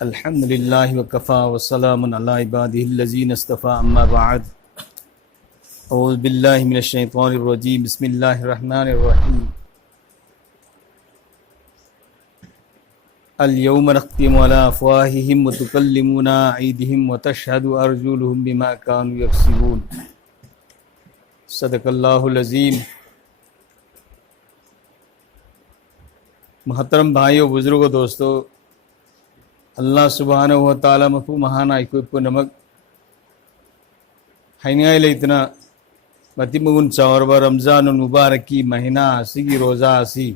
अल्हम्दुलिल्लाहि व कफ़ा व सलामुन अला इबादिहिल्लज़ीना इस्तफ़ा अम्मा बअद औज़ु बिल्लाहि मिनश शैतानिर रजीम बिस्मिल्लाहिर रहमानिर रहीम अल यौम नख्तिमु अला अफ़वाहिहिम व तुकल्लिमुना अयदीहिम व तशहदु अर्जुलुहुम बिमा कानू यक्सिबून सदक़ल्लाहुल अज़ीम। मोहतरम भाइयों, बुजुर्गों, दोस्तों, अल्लाह सुब्हानहु व तआला मफू महाना इको नमक हाइनाय लेतना मतिमुन चावरबा रमजानुल मुबारक की महीना असिगी रोजा असी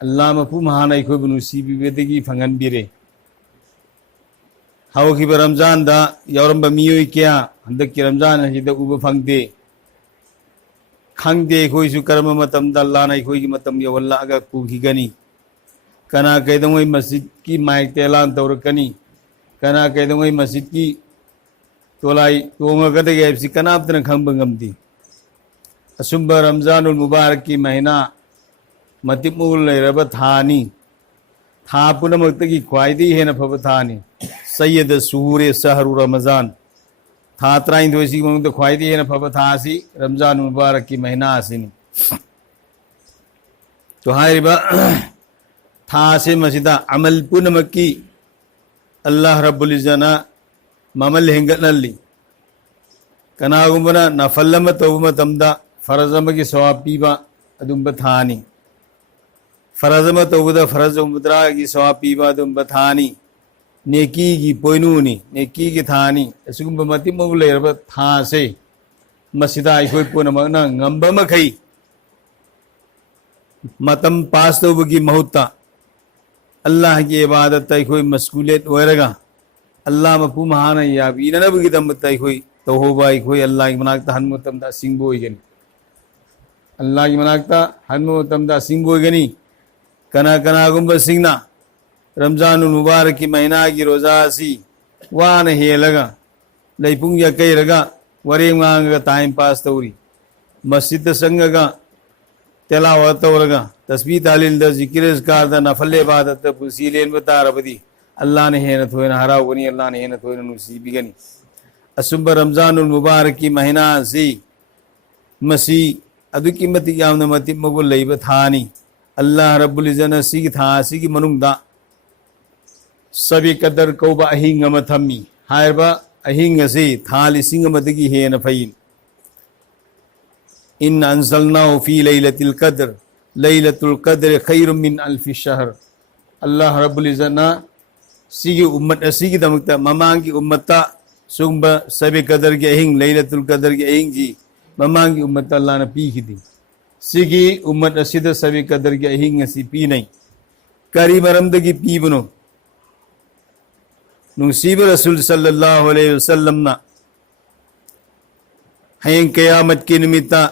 अल्लाह मफू महाना इको नुसी बिबेदगी फंगन बिरे हाउ की रमजान दा यौरंबा मियोई क्या हंदक की रमजान हिदा उब फंगदे खंगदे कोई कर्म मतम दा अल्लाह ना कोई मतम यवल्ला अगा पुखिगनी कना कैदंगोई मस्जिद की माइक तेलान तौरकनी कना कैदंगोई मस्जिद की तोलाई तोंगगदगे कनाबतन खंबंगमदी असुंबा रमजानुल मुबारक की महीना मतिमुल लेरब थानी था पुनमक्तगी ख्वाइदी हेन फब थानी सैयद सूरे सहरु रमजान था त्राइन दोसी मंग ख्वाइदी हेन फब थासी रमजानुल मुबारक की महीना आसिनी तो हारिबा थासे मसिदा अमल पुनमक्की अल्लाह रब्बुल इज़्ज़ना ममल हेंगनल्ली कनागुमना नफल्लम तौबम तमदा फरजम की सवाब पीबा अदुंब थानी फरजम तौबदा फरज उमद्रा की सवाब पीबा अदुंब थानी नेकी की पोइनूनी नेकी की थानी असुगुंब मति मगुले रब थासे मसिदा इकोई पुनमना ngamba मखई मतम पास तौबगी महुत्ता अल्लाह की इबादत कोई मशगूलियत वरगा अल्लाह मफू महाना या बीनब की दम कोई तौबा कोई अल्लाह की मनाकता हन्मतम दा सिंगो गनी अल्लाह की मनाकता हन्मतम दा सिंगो गनी कना कना गुंब सिंगना रमजानुल मुबारक की महीना की रोजा सी वान हे लगा लैपुंग या कई रगा वरे मांग टाइम पास तौरी मस्जिद संगगा तिलावत तौरगा तस्बीह तालील द जिक्र अज़कार द नफल इबादत द पुसीलेन बता रबदी अल्लाह ने हेन थोयन हराव गनी अल्लाह ने हेन थोयन नसीबी गनी असुब रमजानुल मुबारक की महीना सी मसी अदु कीमत याम मति मगुल लेब थानी अल्लाह रब्बुल इज़्ज़ना सी था सी की मनुंग दा सभी कदर कौबा अहिंग म थम्मी हायरबा अहिंग से था लिसिंग मदगी हेन फईन इन अंज़लनाहु फी लैलतिल क़द्र लैलतुल क़द्र खैरुम मिन अल्फि शहर अल्लाह रब्बुल इज़्ज़ना सिगी उम्मत सिगी दमकता ममांग की उम्मता सुंब सबे कदर के अहिंग लैलतुल क़द्र के अहिंग जी ममांग की उम्मत अल्लाह ने पी दी सिगी उम्मत असिद सबे कदर के अहिंग सी पी नहीं करी मरमदगी पी बनो नुसीब रसूल सल्लल्लाहु अलैहि वसल्लम ना हयं क़यामत के निमित्ता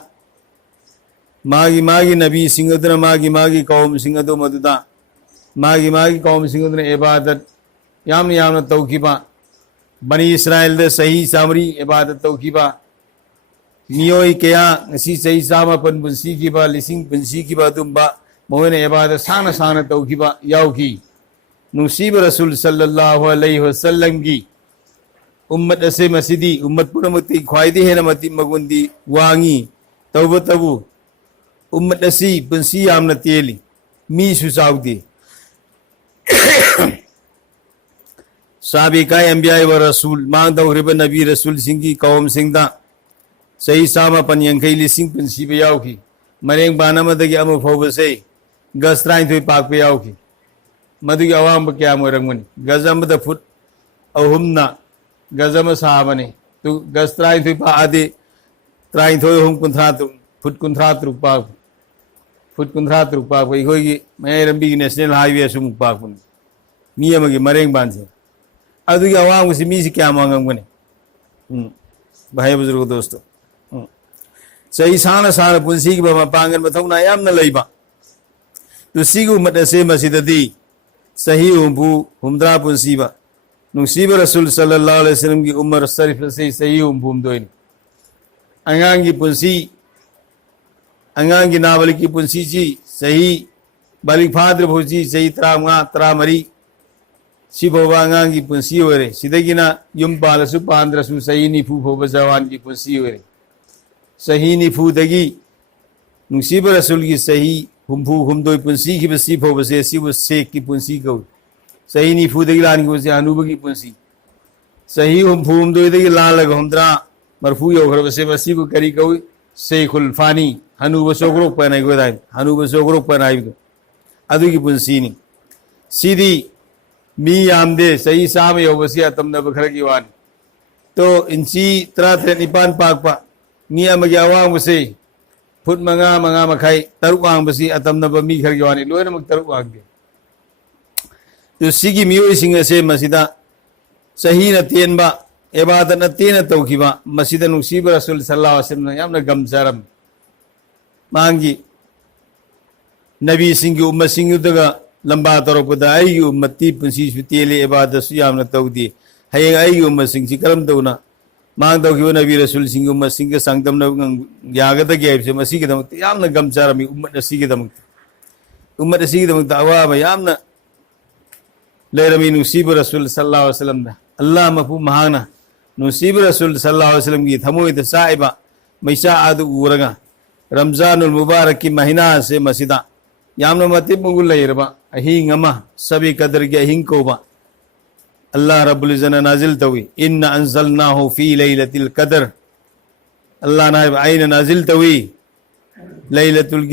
मागी मागी नबी सिंगदन मागी मागी कौम सिंगदो मदुदा मागी मागी कौम सिंगदन इबादत यामन यामन तौकीबा बनी इसराइल दे सही सामरी इबादत तौकीबा मियोई कया नसी सही सामा पन बुंसी की बा लिसिंग बुंसी की बा दुंबा मोहन इबादत सान सान तौकीबा याउकी नुसीब रसूल सल्लल्लाहु अलैहि वसल्लम की उम्मत असे मसीदी उम्मत पुरमती ख्वाइदी है नमती मगुंदी वांगी तौबा तबू उम्मत असी पुंसी यामन तेली मी सुसाउदी साबिका अंबिया व रसूल मांग दौरब नबी रसूल सिंह की कौम सिंगदा सही सामा पन यंखई लिसिंग पुंसी पे याउकी मरेंग बानमदगी अमु फौबसे गस्त्राइन थोई पाक पे याउकी मदुगी अवाम क्या मोरंगमनी गजम द फुट अहुमना गजम साहबने तो गस्त्राइन थोई पा आदे त्राइन थोई हम कुंथरात फुट कुंथरात रुपा फुट कुंथरात रुपा कोई होगी मैं रंबी नेशनल हाईवे सुम पाक मी अमगी मरेंग बान से अदुगी अवाम से मी से क्या मांगंगने भाई बुजुर्ग दोस्तों सही सान सान पुंसी की बमा पांगन मथौना याम न लैबा तो सिगु मत से मसीददी सही हुंबू हुमद्रा पुंसीबा नुसीब रसूल सल्लल्लाहु अलैहि वसल्लम की उम्र शरीफ से सही हुंबूम दोइन अंगांगी पुंसी अंगांगी नावल की पुंसी जी सही बालिक फादर भोजी सही तरा तरा मरी सिफावा आंगांगी पुंसी ओरे सिदगिना युम पालसु पांद्रसु सही निफु फोबा जवान की पुंसी ओरे सही निफु दगी नुसीब रसूल की सही हुमफु हुमदोय पुंसी की बसी फोबा से सिब शेख की पुंसी को सही निफु दगी लान को से अनुभव की पुंसी सही हुमफु हुमदोय दगी लाल लग हुमद्रा मरफू योगर बसे बसी को करी को शेखुल फानी हनुब सोगरो पनाई को दाई हनुब सोगरो पनाई को अदु की पुंसी नि सीधी मी यामदे सही साम योगसी अतम बखर की वान तो इंची त्रा थे निपान पाक पा मी अमगे अवांग बसे फुट मंगा मंगा मखाई तरुक वांग बसी अतम नब मी घर की वानी लोय नमक तरुक वांग दे तो सिगी मियोय सिंग से मसिदा सही न तेनबा इबादत न तेन तौखिबा मसिदा नुसीब रसूल सल्लल्लाहु अलैहि वसल्लम यामना गमजरम मांगी नबी सिंह की उम्मत सिंह दगा लंबा तौरपदा आई उम्मती पुंसी सुतेले इबादत सुयामना तौदी हयें आई उम्मत सिंह सी करम तौना मांग तौखिबा नबी रसूल सिंह उम्मत सिंह के संगतम न यागत गेब से मसी के दमक यामना गमजरमी उम्मत सी के दमक अवाब यामना लेरमी नुसीब रसूल सल्लल्लाहु अलैहि वसल्लम अल्लाह मफू महाना नुसीब रसूल सल्लल्लाहु अलैहि वसल्लम की थमोय द साइबा मैसा आदु उरगा रमजानुल मुबारक की महीना से मसीदा यामना मति मुगुल लेरबा अहिंग अमा सभी कदर के अहिंग कोबा अल्लाह रब्बुल इज्जत नाजिल तवी इन्ना अंज़लनाहु फी लैलतिल कदर अल्लाह नाइब आइन नाजिल तवी लैलतुल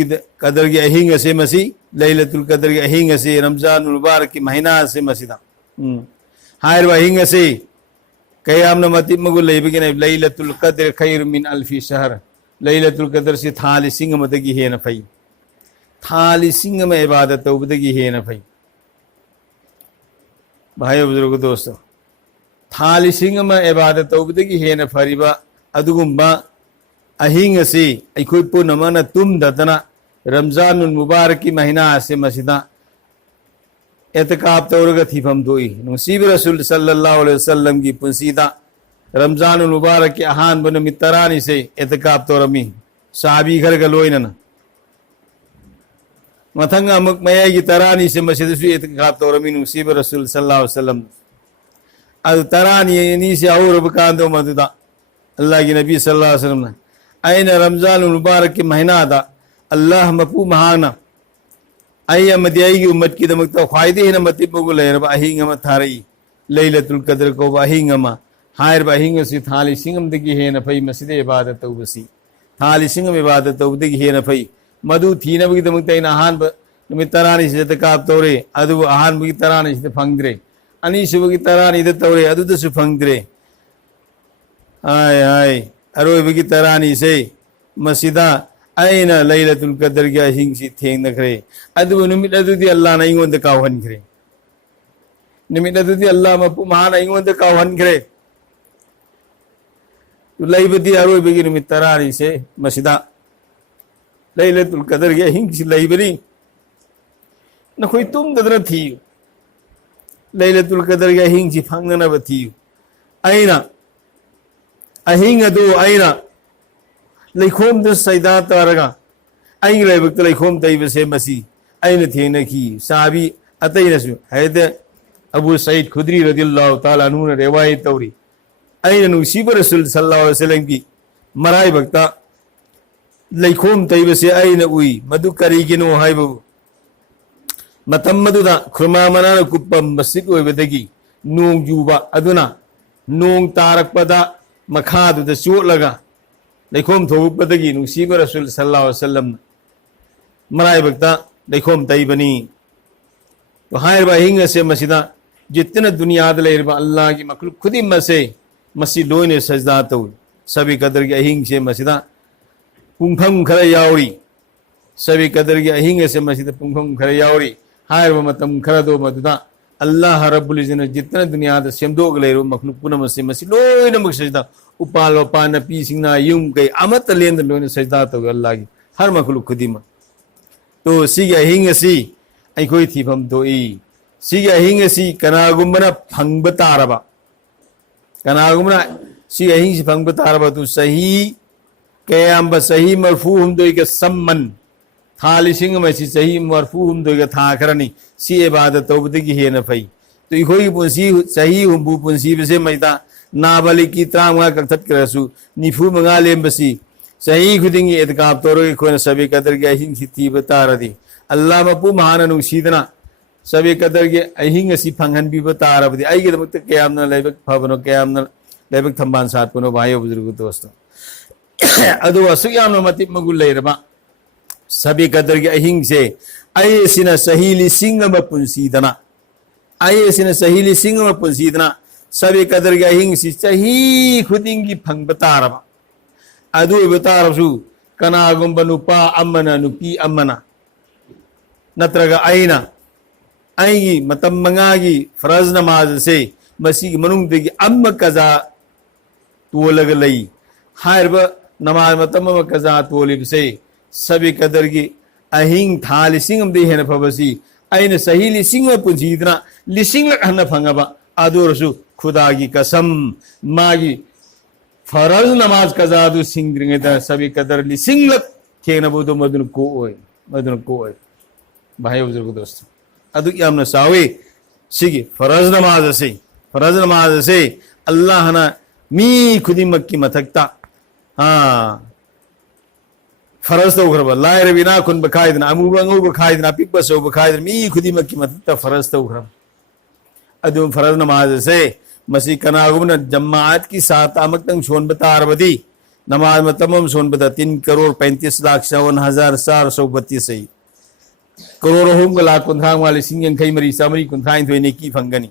कदर के अहिंग से मसी लैलतुल कदर के अहिंग से रमजानुल मुबारक की महीना से मसीदा हायर अहिंग से कयामना मति मुगुल लेबगे लैलतुल कदर खैर मिन अल्फी शहर लैलतुल कदर से थाली सिंह मदगी है न फई थाली सिंह में इबादत तौबदगी है न फई भाई बुजुर्ग दोस्तों थाली सिंह में इबादत तौबदगी है न फरीबा अदुगुम्बा अहिंग से अखोई पुनमन तुम दतना रमजानुल मुबारक की महीना से मसीदा एतकाब तौरग थीफम दोई नुसीब रसूल सल्लल्लाहु अलैहि वसल्लम की पुंसीदा रमजानुल मुबारक के अहान बन मितरानी से एतकाब तौरमी साहबी घर का लोइनन मथंगा अमुक मया की तरानी से मस्जिद से एतकाब तौरमी नुसीब रसूल सल्लल्लाहु अलैहि वसल्लम अद तरानी नी से और बकांदो मददा अल्लाह की नबी सल्लल्लाहु अलैहि वसल्लम ऐन रमजानुल मुबारक के महीना दा अल्लाह मफू महाना आई अमदियाई की उम्मत की दमक तो फायदे है न मति बगु लेर अहिंग म थारई लैलतुल कदर को अहिंग म हायर अहिंग से थाली सिंगम दगी है न फई मस्जिद इबादत तौबसी थाली सिंगम इबादत तौबदगी है न फई मधु थी नबी दमक तैन आहान निमित तरानी से तकाब तौरे अदु आहान बगी तरानी से फंगद्रे अनि सुबगी तरानी दे तौरे अदु दसु फंगद्रे आय आय अरोय बगी तरानी से मस्जिदा ऐन लैलतुल कदर के अहिंग सी थेंग नखरे अदु निमित अदुदी अल्लाह न इंगोंद कावहन खरे निमित अदुदी अल्लाह मपु महान इंगोंद कावहन खरे तो लैबदी अरोय बगी निमित तरानी से मस्जिदा लैलतुल कदर के अहिंग सी लैबरी न कोई तुम ददर थी लैलतुल कदर के अहिंग सी फंगना बथी ऐना अहिंग दो ऐना लैखोम the Saida तरगा ऐंग लैबक लैखोम तैबसे Masih an then की साहबी अतैनसु हैद अबू सईद खुदरी रदियल्लाहु ताला अन्हु ने रिवायत तौरी ऐन नुसीब रसूल सल्लल्लाहु अलैहि वसल्लम की मराई भक्ता लैखोम तैबसे ऐन उई मधु करीगिनो हाइबु मतम मधुदा खुरमा मनाना कुप्पम मस्जिद ओइबदगी नोंग जुबा अदुना नोंग तारकपदा मखादुदा चोटलगा लैखोम थोबुपदगी नुसीब रसूल सल्लल्लाहु अलैहि वसल्लम मराई भक्ता लैखोम तैबनी तो हायर अहिंग से मसीदा जितना दुनिया लेरबा अल्लाह की मखलूक खुदी मसे मसी लोने सजदा तो सभी कदर के अहिंग से मसीदा पुंफम खरे यावरी सभी कदर के अहिंग से मसीदा पुंफम खरे यावरी हायर मतम खरा दो मदुदा अल्लाह रब्बुल इज्जत जितना दुनिया द सेमदोग लेरो मखलूक पुनम से मसी लोने मक सजदा उपाल वपान पी सिंगना युम कई अमत लेंद लोने सजदा तो अल्लाह की हर मखलूक खुदी म तो सिगे अहिंग सी अखोई थीफम तो ई सिगे अहिंग सी कनागुमना फंगब तारबा कनागुमना सी अहिंग सी फंगब तारबा तो सही कयाम ब सही मरफू हम दो के सम्मन थाली सिंह में सी सही मरफू हम दो के था करनी सी इबादत तौबदगी है न फई तो इखोई पुंसी सही हुंबु पुंसी बसे मैता नाबली की त्रांगा कथत करसु निफु मंगा लेंबसी सही खुदिंगी एतकाब तोरो इखोन सबे कदर के अहिंग सिथी बतारदी अल्लाह मपु महान अनुसीदना सबे कदर के अहिंग असि फंगन भी बतारबदी आई के दमक कयामना लेबक फबनो कयामना लेबक थंबान साथ पुनो भाइयों बुजुर्ग दोस्तों अदो असु यामनो मति मगुल लेरबा सबे कदर के अहिंग से आई सिना सहीली सिंगम पुंसीदना आई सिना सहीली सिंगम पुंसीदना सबे कदर के अहिंग से सही खुदिंगी फंग बतारबा अदु बतारसु कनागुंबा नुपा अम्मना नुपी अम्मना नत्रगा आईना आईगी मतम मंगागी फरज नमाज से मसी मनुंग देगी अम्म कजा तोलग लई हारब नमाज मतम कजा तोलिब से सभी कदर की अहिंग था लिसिंग दे हेन फबसी आइन सही लिसिंग पुंजीदना लिसिंग हन फंगबा अदुरसु खुदा की कसम मागी फरज नमाज कजादु सिंग्रिंगेदा सभी कदर लिसिंग थेनबुदु मदुन को ओय भाई बुजुर्ग दोस्तों अदु यामना सावे सिगी फरज नमाज से अल्लाह ना मी खुदी मक्की मथकता हाँ फरज तो उखरबा लायर बिना खुन बखाइदना अमुबंगो बखाइदना पिक बसो बखाइदना मी खुदी मक्की मथकता फरज तो उखरब अदु फरज नमाज से मसी कनागुमन जमात की सात आमक तंग सोन बतारबदी नमाज में तमाम सोन बता 3,35,54,432 करोड़ होम का लाख कुंथांग वाले सिंगन कई मरी समरी कुंथांग तो इन्हें की फंगनी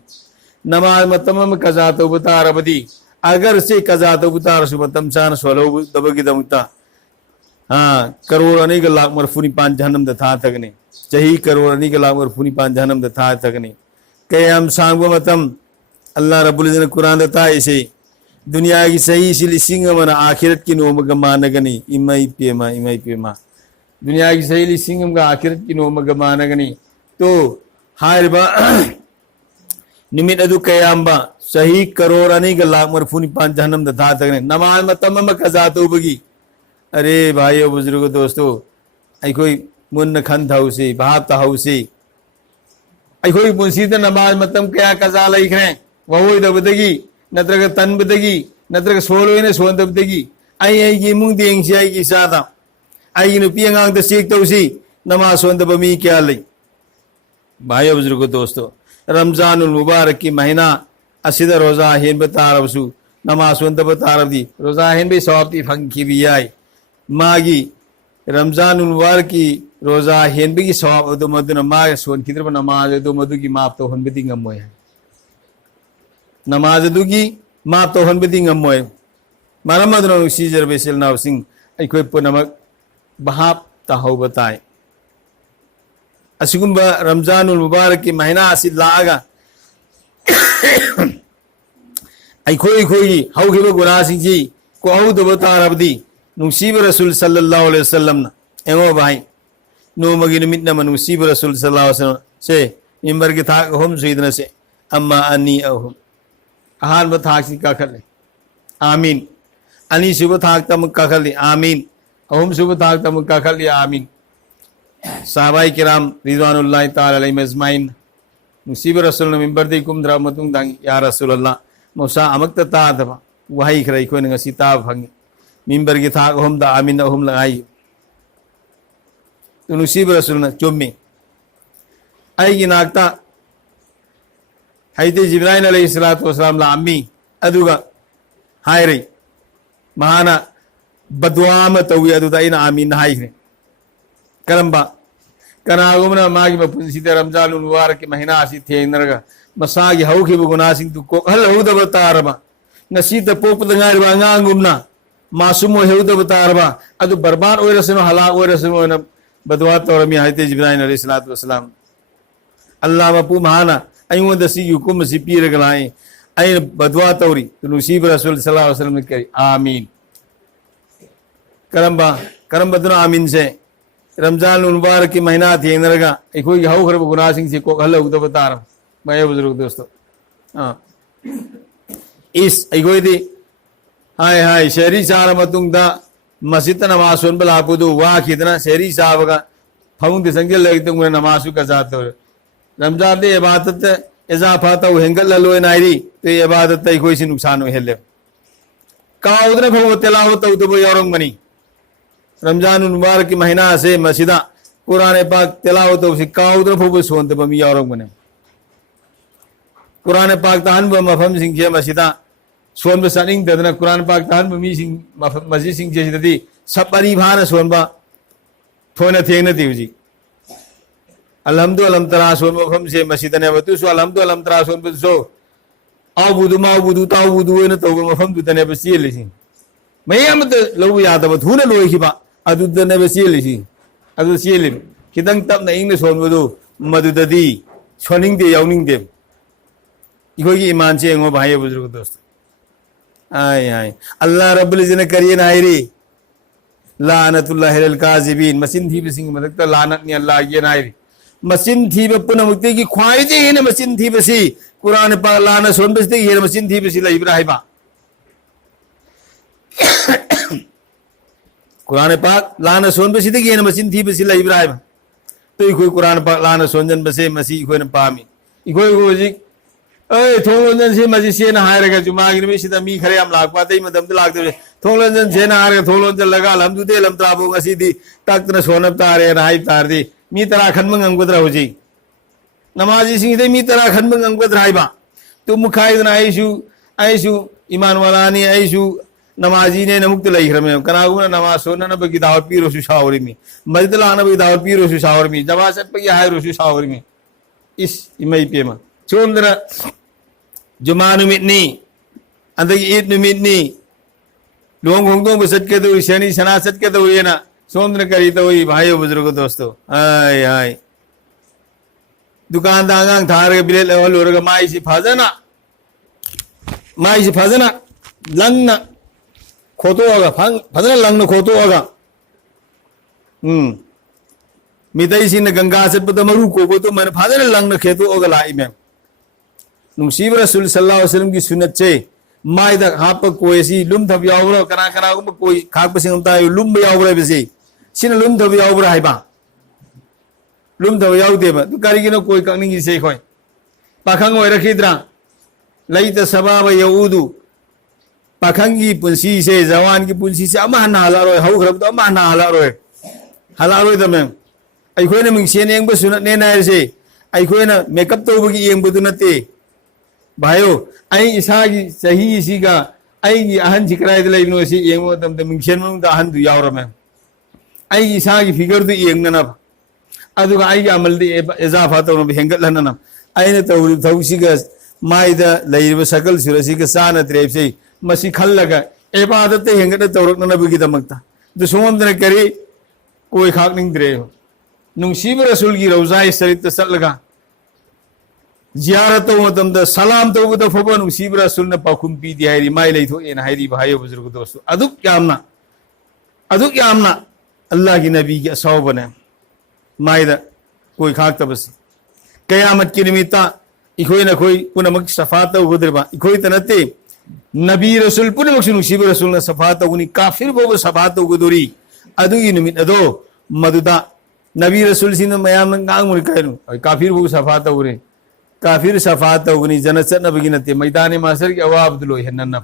नमाज में तमाम कजा तो बतारबदी अगर से कजा तो बतार सुबतम चान सोलो दबगी दमुता हाँ करोड़ अनेक लाख मरफुनी पांच जहनम दथा तकने चाहिए करोड़ अनेक लाख मरफुनी पांच जहनम दथा तकने कयाम सांग मतम अल्लाह रब्बुल इज़्ज़त ने कुरान दता इसे दुनिया की सही सी लिसिंग मन आखिरत की नोम गमानगनी इमई पेमा दुनिया की सही लिसिंग का आखिरत की नोम गमानगनी तो हारबा निमित अदु कयामबा सही करोड़ अनी का लाख मरफुनी पांच जहनम दथा तकने नमाज में तमाम कजा तो बगी अरे भाइयों बुजुर्ग दोस्तों आई कोई मुन खन था उसे भाप था उसे आई कोई मुंसीद नमाज मतम क्या कजा लिख रहे वही दबदगी नत्रग तन बदगी नत्रग सोलो ने सोन दबदगी आई की मुंग देंग से आई की सादा आई नुपी अंगांग द सीख तौसी नमाज सोन दब मी क्या लई भाइयों बुजुर्ग दोस्तों रमजानुल मुबारक की महीना असिद रोजा हेन बतारबसु नमाज सोन दब तारबदी रोजा हेन भी सवाबती फंकी भी आई मागी रमजानुल मुबारक की रोजा हेन भी सवाब दो मदुन मा सोन किदर नमाज दो मदु की माप तो हन बदी गमोय नमाज दुगी माप तो हन बदी गमोय मरम मदन सीजर बेसिल नाव सिंह अखोय पुनमक बहाप ताहौ बताए असिगुंबा रमजानुल मुबारक की महीना असि लागा अखोय हौखिब गुनासिंजी को हौ दब तारबदी नुसीब रसूल सल्लल्लाहु अलैहि वसल्लम एंगो भाई नोमगी निमित नम नुसीब रसूल सल्लल्लाहु अलैहि वसल्लम से मिंबर के थाक हम सुइदन से अम्मा अन्नी अहुम अहान बथाक सी काखले आमीन अनि सुब थाक तम काखले आमीन अहुम सुब थाक तम काखले आमीन साहबाई किराम रिजवानुल्लाह ताला अलैहिम अजमाइन नुसीब रसूल मिंबर दे कुम द्रामतुंग दांग या रसूल अल्लाह मौसा अमक ता दबा वही खरै कोन ngasi ता फंगे मिंबर की थाक हम दा आमीन अहुम लगाई तो नुसीब रसूल न चुम्मी आई की नाकता हैदे जिब्राइल अलैहिस्सलातु वस्सलाम ला अम्मी अदुगा हाय रे महाना बदवाम तवी अदुदा इन आमीन हाय रे करम्बा कनागुमना मागी मपुंसी ते रमजानुल मुबारक की महीना आसी थे नरगा मसागी हौखि बुगुनासिंग तु को हल हौदा बतारबा ngasi ta pop dengar ba ngangumna masumo heuda batarba adu barbar oirasino halak oirasino na badwa torami haite jibril alayhi salatu wasalam allah ma pu mahana ayu da si yukum si pir galai ay badwa tori nusib rasul sallallahu alaihi wasallam ne kari amin करम बदना आमीन से रमजान मुबारक की महीना थी नरगा कोई how खरब गुना सिंह से को हल उद बता रहा मैं बुजुर्ग दोस्तों हाँ इस अगोई दी हाय हाय शहरी सार मतुंग दा मस्जिद नमाज सुन बला पुदु वाह कितना शहरी साहब का फमुंग दे संजल लगे तुम नमाज का जात रमजान दे इबादत इजाफा तो हेंगल ललोय नायरी तो इबादत तई कोई सी नुकसान हेले काउदने फो तिलावत तो बो यौरंग बनी रमजान मुबारक की महीना से मस्जिदा कुरान पाक तिलावत तो काउदने फो सोनते बमी यौरंग बने कुरान पाक तान ब मफम सिंह के मस्जिदा सोन ब सनिंग ददना कुरान पाक तान ब मी सिंह मस्जिद सिंह जे ददी सब बरी भान सोन बा थोने थेंगने दिवजी अलहमदु अलम तरा सोन मफम से मस्जिद ने बतु सो अलहमदु अलम तरा सोन बतु सो आओ बुदु माओ बुदु ताओ बुदु ने तो मफम दु तने बसी लेसी मैं अमत लो याद अब थुने लोय खिबा अदु तने बसी लेसी अदु सीलिम खिदंग तब न इंग सोन बदु मदु ददी सोनिंग दे याउनिंग दे इकोगी ईमान से एंगो भाई बुजुर्ग दोस्त आय आय अल्लाह रब्बुल इज्जत ने करिए नायरी लानतुल्लाह अल काजिबीन मसिन थी बिसिंग मदक लानत नि अल्लाह ये नायरी मसिन थी पुन मुक्ति की ख्वाइजे ही ने मसिन थी बसी कुरान पाक लाना सोन बसते ये मसिन थी बसी ला इब्राहिम कुरान पाक लाना सोन बसी ते ये मसिन थी बसी ला इब्राहिम तो कोई कुरान पाक लाना सोनजन बसे मसी कोई न पामी इकोई को जी ए थोंगलन से मजी से ना हायरगा जुमा गिन में सीधा मी खरे हम लाग पाते मदम ते लाग दे थोंगलन से ना हायरगा थोंगलन लगा अलहमदुदे lump त्राबो ngasi di tak na sonap tare na hai tar di mi tara khan mang angudra hoji namazi sing de mi tara khan mang angudra hai ba tu mukhai na aishu iman wala ni aishu namazi ne namuk te lai hrame kana guna namaz sona na bagi dawat pi rosu shawri mi majdala na bagi dawat pi rosu shawri mi jama sat pe hai rosu shawri mi is imai pe ma chondra जुमा नुमितनी अंदर ईद नुमितनी लोग होंगों को सच के तो शनि शना सच के तो ये ना सोमन करी तो वही भाइयों बुजुर्गों दोस्तों आय आय दुकान दांगांग थार के बिले लेवल हो रहा माई सी फाजना लंग ना खोतो होगा फाजना लंग ना खोतो होगा मिताई सी ने गंगा से पता मरु को तो मैंने फाजना लंग ना खेतो होगा लाई में नुसीब रसूल सल्लल्लाहु अलैहि वसल्लम की सुन्नत से मायदा हाप कोई सी लुम थब यावरो कना कना को कोई खाक पसिंग हमता लुम यावरो बेसी सिन लुम थब यावरो हाइबा लुम थब यावदे बा दुकारी किनो कोई कंगिंग से खोय पाखंग ओय रखिद्रा लैत सबाब यऊदु पाखंगी पुंसी से जवान की पुंसी से अमा हना हलारो हौ खरब तो अमा हना हलारो दमे अइखोयने मिंगसेन एंग सुन्नत ने नाय से अइखोयना मेकअप तोबगी एंगबदु नते भाइयों आई इसा की सही इसी का आई अहन जिक्राय दले इनो सी येंगो तम तम मिंगशन मंग दा अहन दु यावरो में आई इसा की फिगर दु येंगना अदुगा आई की अमल दि इजाफा तो हेंगल हनना आई ने तौसी का माइदा लैब सकल सुरसी का सान त्रेब से मसी खल लगा इबादत हेंगत तौरकना बगी दमकता दु सोमदन करी कोई खाक निंग द्रे नुसीब रसूल की रौजा शरीफ तसल लगा जियारत मतम द सलाम तो द फबन उसीब रसूल ने पाखुम पी दी है माई ले थो एन हायरी भाई बुजुर्ग दोस्तों अदुक यामना अल्लाह की नबी के सौ बने मायदा कोई खाक तबस कयामत की निमित्ता इकोई न कोई पुनमक सफात उगदरबा इकोई तनते नबी रसूल पुनमक उसीब रसूल ने सफात उनी काफिर बो सफात उगदुरी अदुगी निमित अदो मदुदा नबी रसूल सिन मयाम गांग मुर कहनु काफिर बो सफात उरे काफिर सफात उगनी जनत नबगी नते मैदान मासर की अवाब दुलो हन्नन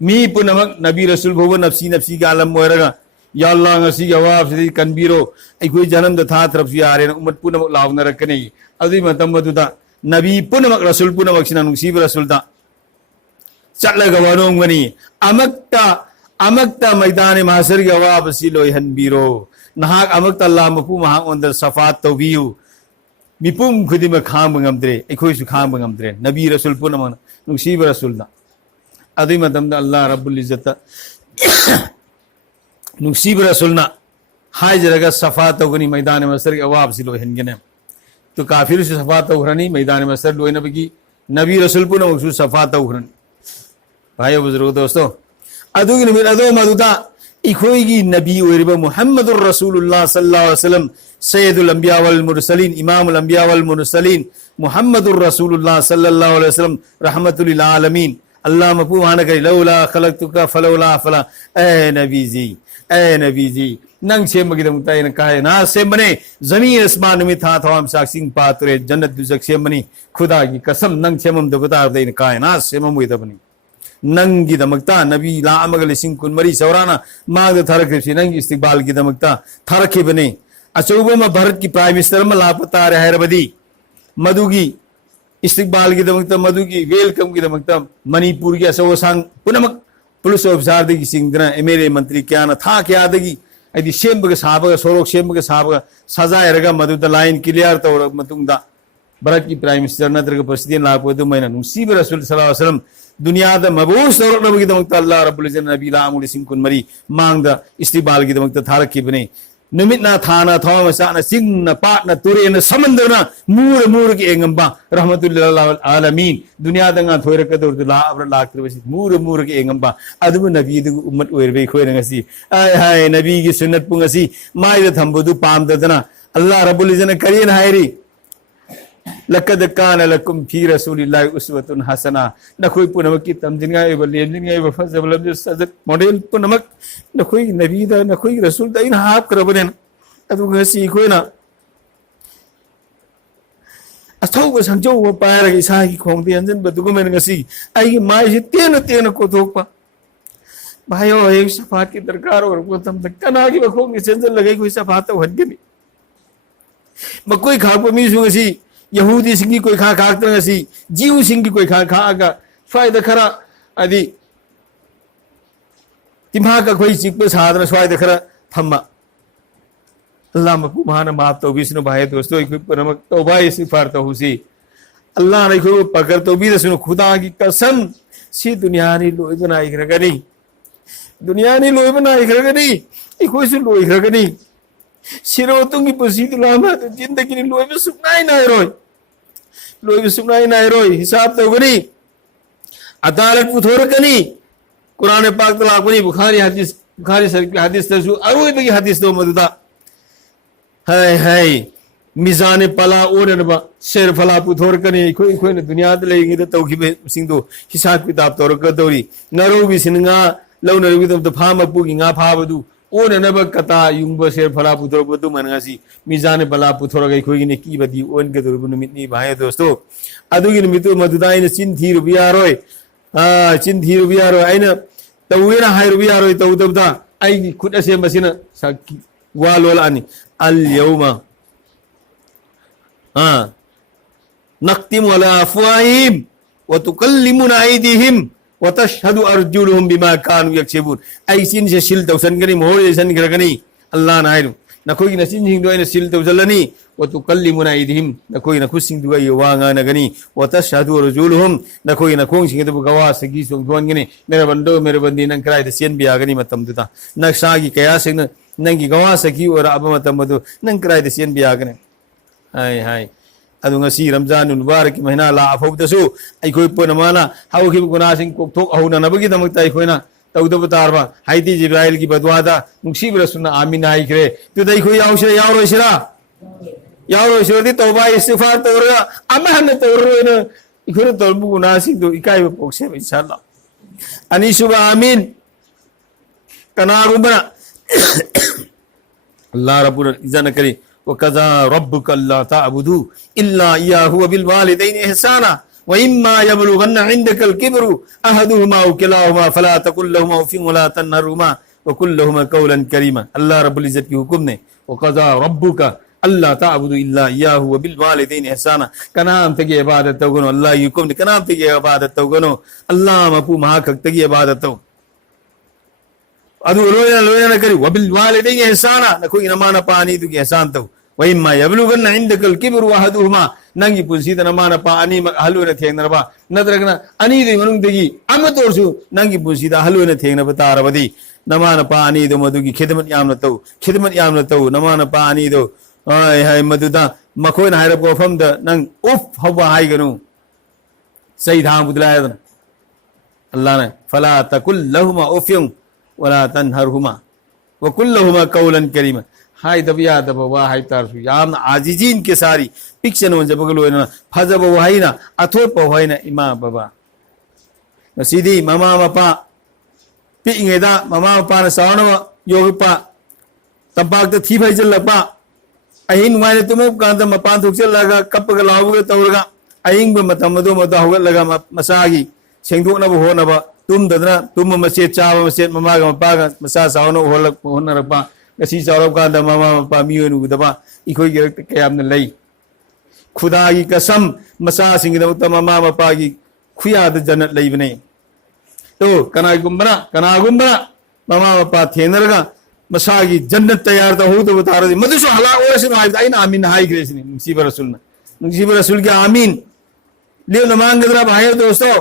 मी पुनमक नबी रसूल भोब नफसी नफसी का आलम मोरगा या अल्लाह ngasi अवाब से कनबीरो अइखोई जन्म द था तरफ से आरे उम्मत पुनमक लावना रखने अदि मतम मदुदा नबी पुनमक रसूल पुनमक सिना नुसीब रसूल दा चलगा वनोंगनी अमक्ता मैदान मासर की अवाब सिलो हनबीरो नहाक अमक्ता अल्लाह मफु महा अंदर सफात तौबियु मिपुम खुदी में खाम बंगमद्रे इखोइसु खाम बंगमद्रे नबी रसूल पुनमन नुसीब रसूल दा अदि मतम दा अल्लाह रब्बुल इज्जत नुसीब रसूल ना हाय जरगा सफात उगनी मैदान मसर के अवाब सिलो हनगने तो काफिर से सफात उगरनी मैदान मसर लोय नबी नबी रसूल पुनमन सफात उगरन भाई बुजुर्ग दोस्तों अदुगी नबी अदो मदुदा इखोई नबी ओरिबा मुहम्मदुर रसूलुल्लाह सल्लल्लाहु अलैहि वसल्लम सैयदुल अंबिया वल मुरसलीन इमामुल अंबिया वल मुरसलीन मुहम्मदुर रसूलुल्लाह सल्लल्लाहु अलैहि वसल्लम रहमतुल लिल आलमीन अल्लाह मफूम हाना करी लौला खलक़तुका फलौला फला ए नबी जी नंग सेमगिदमता इन काहे ना सेमने जमीन आसमान में था थवाम साक्षिंग पात्रे जन्नत दुजक सेमनी खुदा की कसम नंग सेमम दबता इन काहे ना सेमम हुइदबनी नंगिदमक्ता नबी लामग लिसिंग कुन मरी सौराना माग थरखि नंग इस्तिकबाल गिदमक्ता थरखिबने अचौबमा भारत की प्राइम मिनिस्टर म लापता रहरबदी मधुगी इस्तिकबाल गिदमक्ता मधुगी वेलकम गिदमक्ता मणिपुर की असोसांग पुनमक पुलिस ऑफिसर दगी सिंगदना एमएलए मंत्री क्याना था क्यादगी अदि सेमबग साबग सोरोक सेमबग साबग सजायरगा मधुदा लाइन क्लियर तौर मतुंगदा भारत की प्राइम मिनिस्टर नत्रग प्रेसिडेंट लापदु मैना नुसीब रसूल सल्लल्लाहु अलैहि वसल्लम दुनिया द मबूस तौरनबगी दमक्ता अल्लाह रब्बुल इज्जत नबी लामुल सिंकुन मरी मांगदा इस्तिकबाल की दमक्ता थारखिबने नुमितना थाना थवा साना सिंगना पाटना तुरेना समंदरना मूर के एंगंबा रहमतुल्लिल आलमीन दुनिया दंगा थोरकदोर दुला अब्र लाक्त्रबसी मूर के एंगंबा अदबु नबी दु उम्मत ओइरबे खोयनगसी आय हाय नबी की सुन्नत पुंगसी माइद थंबदु पामदना अल्लाह रब्बुल इज्जत करियन हायरी लकद कान लकुम फी रसूलिल्लाहि उस्वतुन हसना नखोय पुनमकी तमजिनगाय बलेजिनगाय फजबलम सजत मॉडल पुनमक नखोय नबी दा नखोय रसूल दा इन हाफ करबने अदु गसी खोयना अथौब संजौ पारग इसागी खोंगदे अंजन बदुगमेन गसी आइगी माइसि तेन कोथोकपा भाइयो एक सफात की दरकार और को तम तक कनागी बखोंग सेंजन लगे कोई सफात तो हनगनी मकोय खाप मी सुगसी यहूदी सिंगी कोई खा खाक्तरगसी जीव सिंगी कोई खा खागा स्वाइद खरा अदि तिम्हा का कोई चिप साधन स्वाइद खरा थम्मा अल्लाह मफू मान माफ तो विष्णु भाई दोस्तों कोई परमक तौबा इस्तिगफार तो हुसी अल्लाह ने को पकड़ तो भी सुनो खुदा की कसम सी दुनिया ने लोई बनाई खरगनी दुनिया ने लोई बनाई खरगनी कोई से लोई खरगनी सिरो तुंगी पुसी दिलामा तो जिंदगी ने लोई में सुनाई ना रोय हिसाब तो गनी अदालत पुथोर कनी कुरान पाक तलाक बनी बुखारी शरीफ की हदीस तजु अरुई बगी हदीस तो मदुदा हाय मिजान पला ओरनबा शेर फला पुथोर कनी कोई ने दुनिया त लेंगे तो तौखी सिंदो हिसाब किताब तौर कदौरी नरो भी सिनगा लौनर भी तो फाम पुगी गा फाबदु ओननब कता युंग शेर फला पुथोर बदु मनगासी मिजान पला पुथोर गई कोई ने की बदी ओन के दुरबु निमितनी भाई दोस्तों अदुगी निमितो मदुदाइन चिन थीरु बियारोय चिन थीरु बियारोय आइना तौवेना हायरु बियारोय तौदबदा आई खुद असे मसिना साकी वालोल अनि अल यौमा नख्तिमु अला अफवाहिम व तुकल्लिमुना ऐदिहिम व तशहदु अर्जुलुहुम बिमा कानु यक्सिबुन आई सिन से सिल तौसन गनी मोर सन गरगनी अल्लाह नायरु नखोई न सिन हिंदो इन सिल तौजलनी व तुकल्लिमुना ऐदिहिम नखोई न खुसिंग दुगा यवांगा नगनी व तशहदु अर्जुलुहुम नखोई न खोंग सिंग दबु गवा सगी सोंग दोनगनी मेरे बंदी नंग कराय द सिन बियागनी मतम दुता नक्सागी कया सिंग नंगी गवा सगी और अब मतम मदु नंग कराय द सिन बियागने हाय अदुंगसी रमजान मुबारक की महीना ला अफौदसु अखोई पुनमाना हाउखि गुनासिंग कोकथोक अहुननबगी दमक्ता अखोइना तौदब तारबा हाइती जिब्राइल की बदवादा नुक्सीब रसुना आमीन आइखरे तुद अखोई यावरोइसिरा तौबा इस्तिगफार तौरगा अमहन तौरोइना इखोर तौरबु गुनासिंग दो इकाय पोक्से इंशाअल्लाह अनिसुबा आमीन कनागुबना अल्लाह रब्बुल इज्जत करी वकज़ा रब्बुका अल्ला ताअबुदू इल्ला इय्याहु व बिल वालिदैनि इहसाना व इम्मा यबलुगन्ना इंदकल किब्रु अहदुहुमा अव किलाहुमा फला तकुल लहुमा उफ़िन व ला तन्हरुमा व कुल लहुमा कौलन करीमा अल्लाह रब्बुल इज्जत की हुक्म ने वकज़ा रब्बुका अल्ला ताअबुदू इल्ला इय्याहु व बिल वालिदैनि इहसाना कनाम तगी इबादत तगनो अल्लाह की हुक्म ने कनाम तगी इबादत तगनो अल्लाह मपू महाक तगी इबादत तो अदु लोयना करी व बिल वालिदैनि इहसाना नखो इनमाना पानी तु की एहसान तो वइम्मा यबलुगन्ना इंदकल किब्रु अहदुहुमा नंगी पुंसीद नमाना पा अनि हलुना थेंगनबा नत्रगना अनि दे मनुंगदगी अमतोरसु नंगी पुंसीदा हलुना थेंगनबा तारबदी नमाना पा अनि दो मदुगी खिदमत यामना तौ नमाना पा अनि दो हाय मदुदा मखोयना हायरब गोफम द नंग उफ हवा हायगनु सही धाम बुदलायदन अल्लाह ने फला तकुल लहुमा उफयुं वला तन्हरहुमा व कुल लहुमा कौलन करीमा हाय दबिया दब वा हाय तारसु याम आजिजीन के सारी पिक्चन वन जबगलो न फजब वहाइना अथोप वहाइना इमा बाबा ꯉꯁꯤꯗꯤ ꯃꯃꯥ ꯃꯄꯥ ꯄꯤꯛꯏꯉꯩꯗ ꯃꯃꯥ ꯃꯄꯥꯅ ꯆꯥꯎꯅꯕ ꯌꯣꯛꯂꯛꯄ ꯇꯝꯄꯥꯛꯇ ꯊꯤ ꯐꯩꯖꯤꯜꯂꯛꯄ ꯑꯍꯤꯡ ꯅꯨꯡꯉꯥꯏꯅ ꯇꯨꯝꯃꯛꯄ ꯀꯥꯟꯗ ꯃꯄꯥꯟ ꯊꯣꯛꯆꯜꯂꯒ ꯀꯞꯄꯒ ꯂꯥꯎꯕꯒ ꯇꯧꯔꯒ ꯑꯍꯤꯡꯕ ꯃꯇꯝ ꯑꯗꯨ ꯃꯗꯨ ꯍꯧꯒꯠꯂꯒ ꯃꯆꯥꯒꯤ ꯁꯦꯡꯗꯣꯛꯅꯕ ꯍꯣꯠꯅꯕ ꯇꯨꯝꯗꯗꯅ ꯇꯨꯝꯕ ꯃꯆꯦꯠ ꯆꯥꯕ ꯃꯆꯦꯠ ꯃꯃꯥꯒ ꯃꯄꯥꯒ ꯃꯆꯥ ꯆꯥꯎꯅꯕ ꯍꯣꯠꯅꯔꯛꯄ ꯉꯁꯤ ꯆꯥꯎꯔꯛꯄ ꯀꯥꯟꯗ ꯃꯃꯥ ꯃꯄꯥ ꯃꯤ ꯑꯣꯏꯅ ꯎꯗꯕ ꯑꯩꯈꯣꯏꯒꯤ ꯀꯌꯥꯝꯅ ꯂꯩ खुदागी कसम मसा सिंगदमत ममा मपागी खुयाद जन्नत लेबने तो कनागुम्बना ममा मपा थेनरगा मसागी जन्नत तैयार तो हो तो बता रहे मदुसु हला ओरसिन हाइद आमीन हाई ग्रेसिन मुसीब रसूल के आमीन लियो नमांगदरा भाई दोस्तों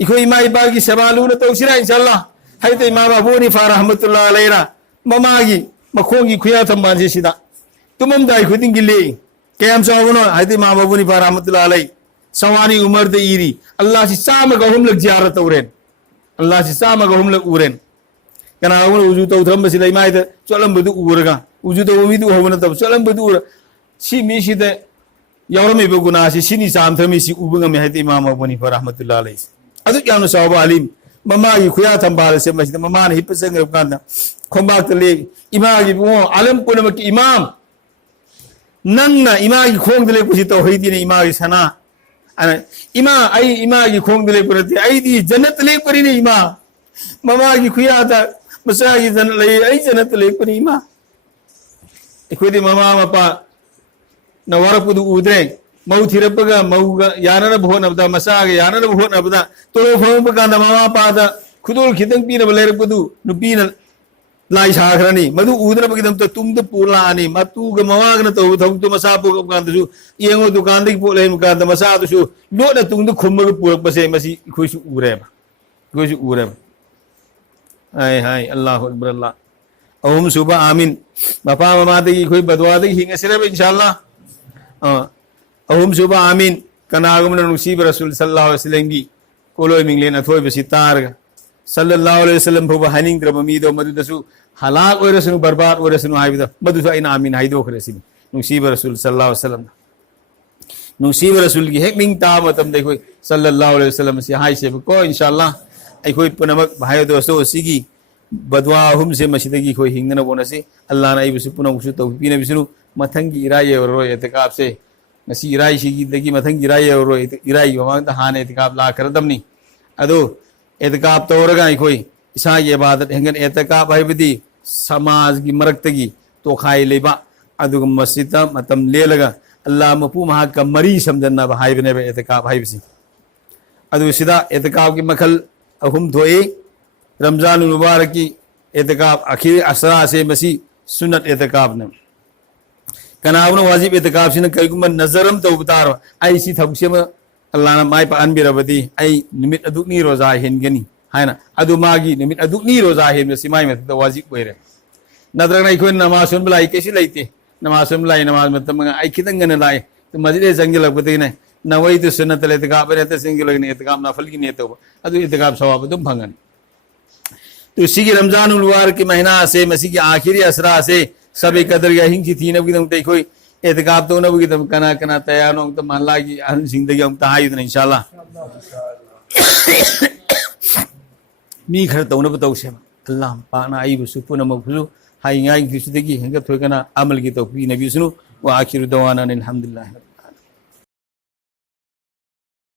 इखो इमा इबा की सवालू न तौसिरा इंशाल्लाह हाइते इमा बाबूनी फा रहमतुल्लाह अलैरा ममागी मखोंगी खुया थंबाजी सिदा तुमम दाई खुदिन गिले कैम चावनो हाइते माँ बाबू ने रहमतुल्लाह अलैह सवानी उमर दे इरी अल्लाह से साम गहुम लग जियारत उरेन अल्लाह से साम गहुम लग उरेन कना उन उजू तो उधरम बसिला इमा इधर चलम बदु उरगा उजू तो उम्मीद होवन तब चलम बदु उर सी मिशी दे यौरम इबे गुना सी सिनी साम थमी सी उबंग में हाइते माँ बाबू ने रहमतुल्लाह अलैह अदु क्या नो सावा अलीम ममा की खुया थंबाल से मस्जिद ममा ने हिप संग कांदा खोंबाक ले इमा की वो आलम पुनम की इमाम नंगना इमा की खोंग दले कुछ तो होई थी इमा की सना इमा आई इमा की खोंग दले पुरते आई दी जन्नत ले परी ने इमा ममा की खुया था मसा की जन्नत ले आई जन्नत ले परी इमा इकोदी ममा मपा नवार पुदु उदरे मऊ थिरपगा मऊगा यानर भोन अबदा मसा के यानर भोन अबदा तो फोन पका ममा पादा खुदुल खितंग पीन बलेर पुदु नुपीन लाई साखरनी मधु उदर बगिदम तो तुम तो पुलानी मतु ग मवागन तो थम तो मसा पुग कांदसु येंगो दुकान दि पुले कांद मसा तुसु लोड तुम तो खुमग पुरक बसे मसी खुसु उरे हाय हाय अल्लाह अकबर अल्लाह ओम सुबह आमीन बापा ममा दे कोई बदवा दे हिंग सिरे इंशाल्लाह ओम सुबह आमीन कनागम नुसीब रसूल सल्लल्लाहु अलैहि वसल्लम की कोलोय मिंगलेन अथोय बसी तारगा सल्लल्लाहु अलैहि वसल्लम भव हनिंग द्रब मीदो मदुदसु हलाक ओरसनु बर्बाद ओरसनु हाइबदा मदुसु आइना आमीन हाइदो खरेसिन नुसीब रसूल सल्लल्लाहु अलैहि वसल्लम नुसीब रसूल की हेक मिंग ता मतम दे कोई सल्लल्लाहु अलैहि वसल्लम से हाइ से को इंशाल्लाह आई कोई पुनमक भाई दोस्तों सिगी बदवा हुम से मस्जिदगी कोई हिंगना बोनसे अल्लाह ने आइबसु पुनमसु तौफीन बिसनु मथंगी इराय और एतकाब से नसी इराय सिगी दगी मथंगी इराय और इराय ममांग हाने एतकाब ला करदमनी अदो एतकाब तौरगा कोई इसा ये इबादत हेंगन एतकाब हाइबदी समाज की मरक्तगी तो खाई लेबा अदुग मस्जिद मतम लेलगा अल्लाह मपू महा का मरी समझना हाइबने बे एतकाब हाइबसी अदु सिदा एतकाब की मखल अहुम धोए रमजान मुबारक की एतकाब आखिर असरा से मसी सुन्नत एतकाब ने कनाउन वाजिब एतकाब सिन कईगुम नजरम तो उतार आई सी थबसे अल्लाह ना माय पान बिरबदी आई निमित अदुनी रोजा हेनगनी हायना अदु मागी निमित अदुनी रोजा हेन सिमाय में तो वाजिब ओइरे नदरना इको नमाज सुन लाई कैसी लाइते नमाज सुन लाई नमाज मतलब आई खितंगन लाई तो मस्जिद संग लगबते ने नवई तो सुन्नत एतकाब ने तो संग लगने एतकाब नफल की ने तो अदु एतकाब सवाब तुम भंगन तो इसी की रमजान उलवार के महीना से मसी की आखिरी असरा से सब कदर या हिंसी थी नबी दम कोई एतकाब तो नबी दम कना कना तैयार नो तो मान ला की जिंदगी हम तहाई इंशाल्लाह मी खर तो नब तो से अल्लाह पाना आई सुपुन मफुजु हाई गाई किसदगी हंग थोकना अमल की तौफीक नबी सुनु व आखिर दवाना अल्हम्दुलिल्लाह।